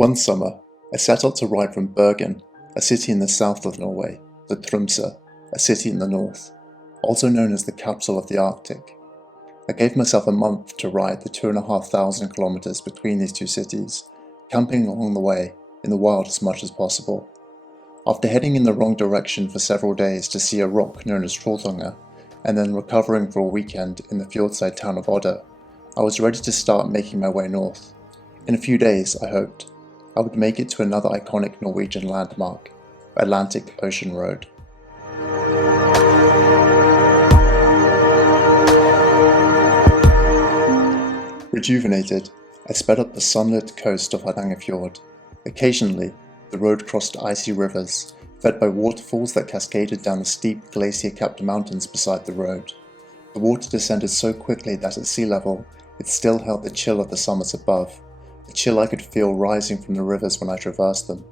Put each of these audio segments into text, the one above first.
One summer, I set out to ride from Bergen, a city in the south of Norway, to Tromsø, a city in the north, also known as the capital of the Arctic. I gave myself a month to ride the 2,500 kilometers between these two cities, camping along the way in the wild as much as possible. After heading in the wrong direction for several days to see a rock known as Trolltunga, and then recovering for a weekend in the fjordside town of Odda, I was ready to start making my way north. In a few days, I hoped, I would make it to another iconic Norwegian landmark, Atlantic Ocean Road. Rejuvenated, I sped up the sunlit coast of Fjords. Occasionally, the road crossed icy rivers, fed by waterfalls that cascaded down the steep glacier-capped mountains beside the road. The water descended so quickly that at sea level, it still held the chill of the summits above, the chill I could feel rising from the rivers when I traversed them.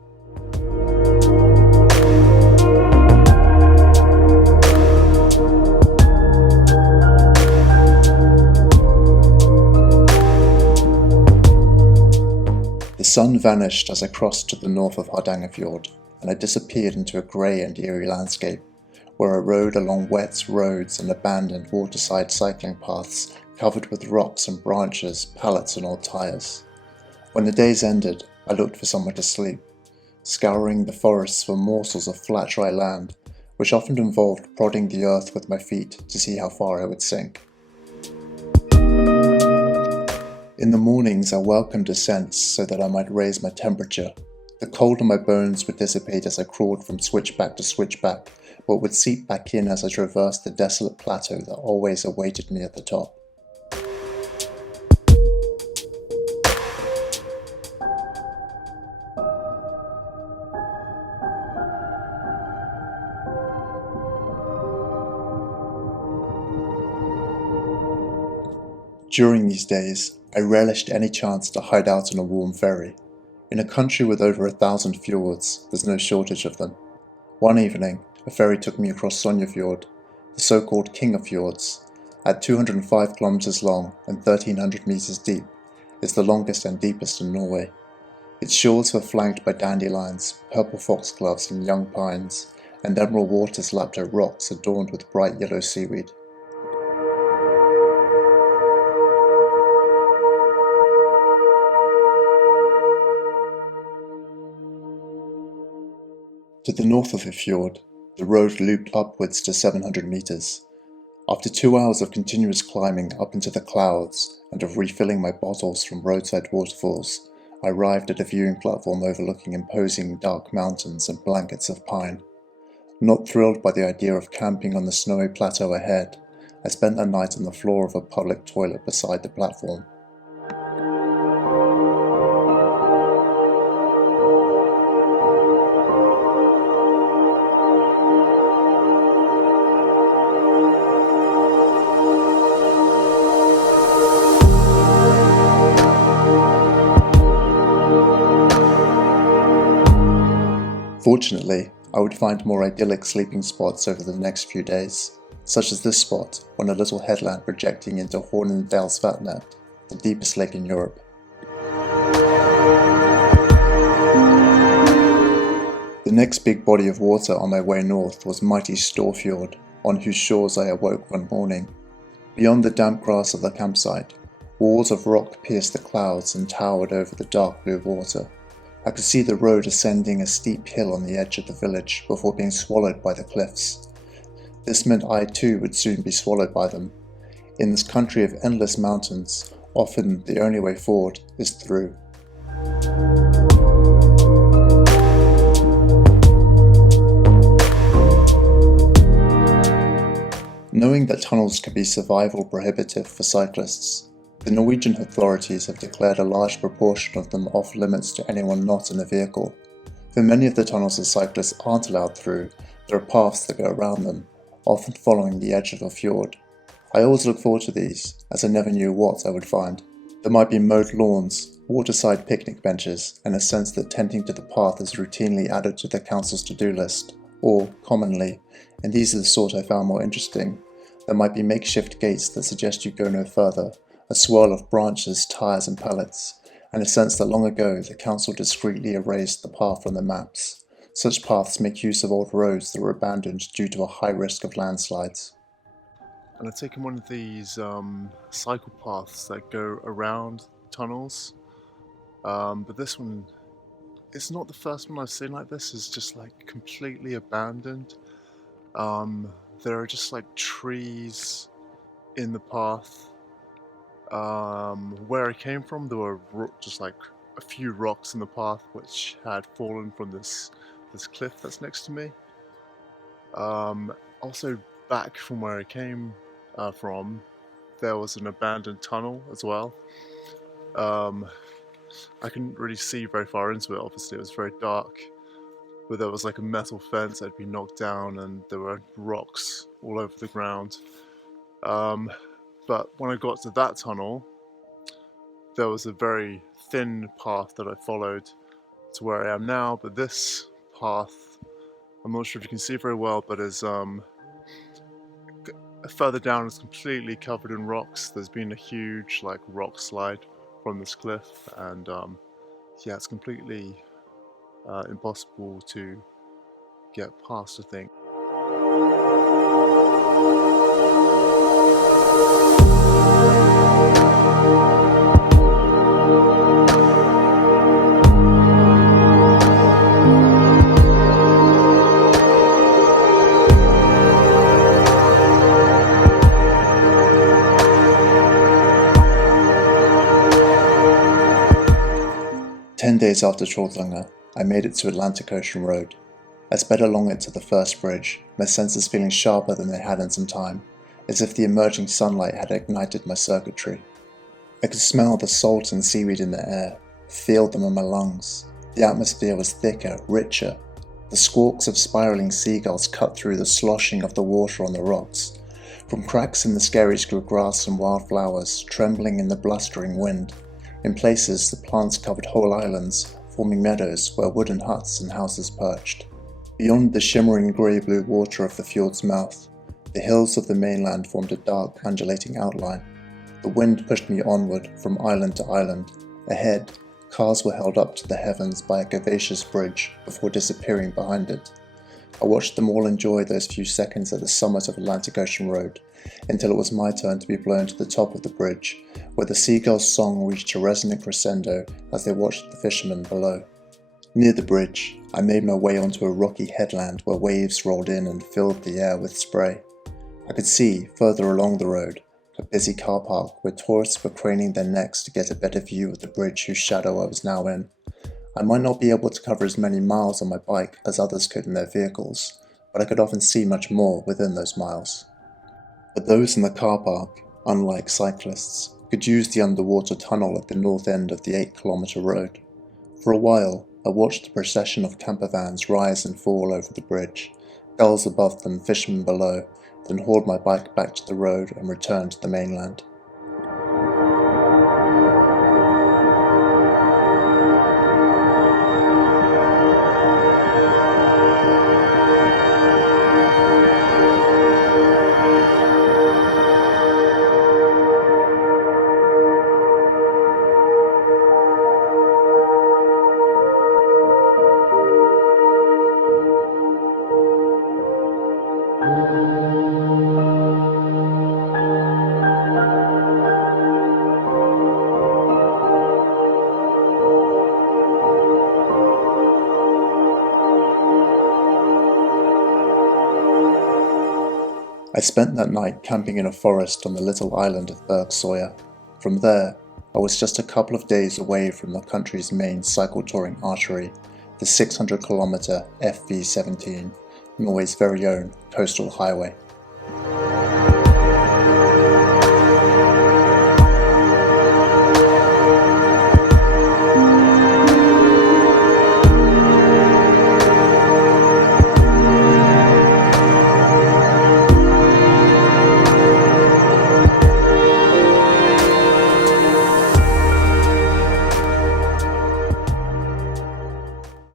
The sun vanished as I crossed to the north of Fjords, and I disappeared into a grey and eerie landscape, where I rode along wet roads and abandoned waterside cycling paths covered with rocks and branches, pallets and old tyres. When the days ended, I looked for somewhere to sleep, scouring the forests for morsels of flat dry land, which often involved prodding the earth with my feet to see how far I would sink. In the mornings, I welcomed descents so that I might raise my temperature. The cold in my bones would dissipate as I crawled from switchback to switchback, but would seep back in as I traversed the desolate plateau that always awaited me at the top. During these days, I relished any chance to hide out on a warm ferry. In a country with over 1,000 fjords, there's no shortage of them. One evening, a ferry took me across Fjord, the so-called King of Fjords. At 205 kilometers long and 1,300 meters deep, it's the longest and deepest in Norway. Its shores were flanked by dandelions, purple foxgloves and young pines, and emerald waters lapped at rocks adorned with bright yellow seaweed. To the north of the fjord, the road looped upwards to 700 meters. After 2 hours of continuous climbing up into the clouds and of refilling my bottles from roadside waterfalls, I arrived at a viewing platform overlooking imposing dark mountains and blankets of pine. Not thrilled by the idea of camping on the snowy plateau ahead, I spent the night on the floor of a public toilet beside the platform. Fortunately, I would find more idyllic sleeping spots over the next few days, such as this spot on a little headland projecting into Hornindalsvatnet, the deepest lake in Europe. The next big body of water on my way north was mighty Storfjord, on whose shores I awoke one morning. Beyond the damp grass of the campsite, walls of rock pierced the clouds and towered over the dark blue water. I could see the road ascending a steep hill on the edge of the village before being swallowed by the cliffs. This meant I too would soon be swallowed by them. In this country of endless mountains, often the only way forward is through. Knowing that tunnels can be survival prohibitive for cyclists, the Norwegian authorities have declared a large proportion of them off limits to anyone not in a vehicle. For many of the tunnels that cyclists aren't allowed through, there are paths that go around them, often following the edge of a fjord. I always look forward to these, as I never knew what I would find. There might be mowed lawns, waterside picnic benches, and a sense that tending to the path is routinely added to the council's to-do list, or, commonly, and these are the sort I found more interesting, there might be makeshift gates that suggest you go no further, a swirl of branches, tyres and pallets, and a sense that long ago the council discreetly erased the path from the maps. Such paths make use of old roads that were abandoned due to a high risk of landslides. And I've taken one of these cycle paths that go around tunnels, but this one, it's not the first one I've seen like this. It's just like completely abandoned. There are just like trees in the path. Where I came from, there were just like a few rocks in the path which had fallen from this cliff that's next to me. Also, back from where I came from, there was an abandoned tunnel as well. I couldn't really see very far into it, obviously it was very dark, but there was like a metal fence that had been knocked down and there were rocks all over the ground. But when I got to that tunnel, there was a very thin path that I followed to where I am now, but this path, I'm not sure if you can see very well, but is further down is completely covered in rocks. There's been a huge like rock slide from this cliff, and yeah, it's completely impossible to get past, I think. 10 days after Trolltunga, I made it to Atlantic Ocean Road. I sped along it to the first bridge, my senses feeling sharper than they had in some time, as if the emerging sunlight had ignited my circuitry. I could smell the salt and seaweed in the air, feel them in my lungs. The atmosphere was thicker, richer. The squawks of spiraling seagulls cut through the sloshing of the water on the rocks. From cracks in the skerries grew grass and wildflowers, trembling in the blustering wind. In places, the plants covered whole islands, forming meadows where wooden huts and houses perched. Beyond the shimmering grey-blue water of the fjord's mouth, the hills of the mainland formed a dark, undulating outline. The wind pushed me onward from island to island. Ahead, cars were held up to the heavens by a curvaceous bridge before disappearing behind it. I watched them all enjoy those few seconds at the summit of Atlantic Ocean Road, until it was my turn to be blown to the top of the bridge, where the seagull's song reached a resonant crescendo as they watched the fishermen below. Near the bridge, I made my way onto a rocky headland where waves rolled in and filled the air with spray. I could see, further along the road, a busy car park where tourists were craning their necks to get a better view of the bridge whose shadow I was now in. I might not be able to cover as many miles on my bike as others could in their vehicles, but I could often see much more within those miles. But those in the car park, unlike cyclists, could use the underwater tunnel at the north end of the 8-kilometre road. For a while, I watched the procession of camper vans rise and fall over the bridge, gulls above them, fishermen below, then hauled my bike back to the road and returned to the mainland. I spent that night camping in a forest on the little island of Bergen. From there, I was just a couple of days away from the country's main cycle touring artery, the 600-kilometre FV17, Norway's very own coastal highway.